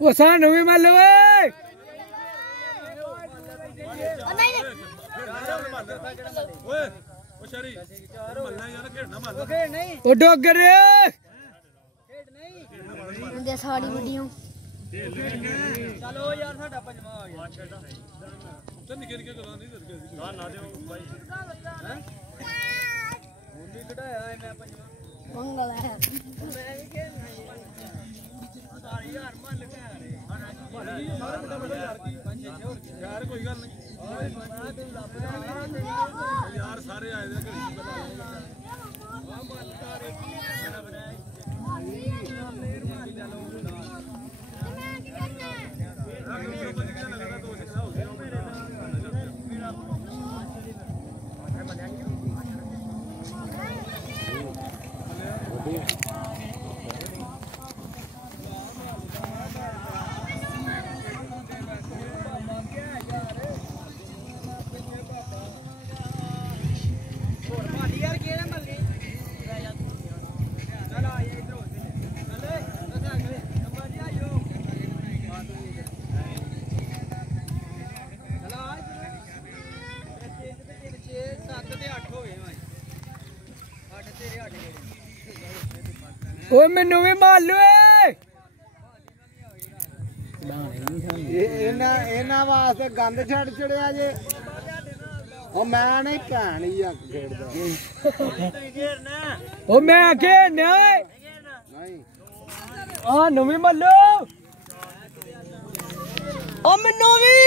वो सानू भी मल वो डोगर साड़ी वीडियो चलो यार साडा पंजवा आ गया चल निके निके करा नहीं ना दे भाई हैं हुन भी कढ़ाया है मैं पंजवा मंगल है मैं भी खेलना सारी यार मन लगा रे सारे बड़ा यार की यार कोई गल नहीं यार सारे आए दे घड़ी हां मन सारे मेरा बनाया ओ मैनू भी मार लो इन्हां वास्ते गंद छड़ चढ़िया जे मैं नहीं भैन ही खेड़दा ओ मैं खेलना नहीं आ नू भी मल्लो ओ मैनू भी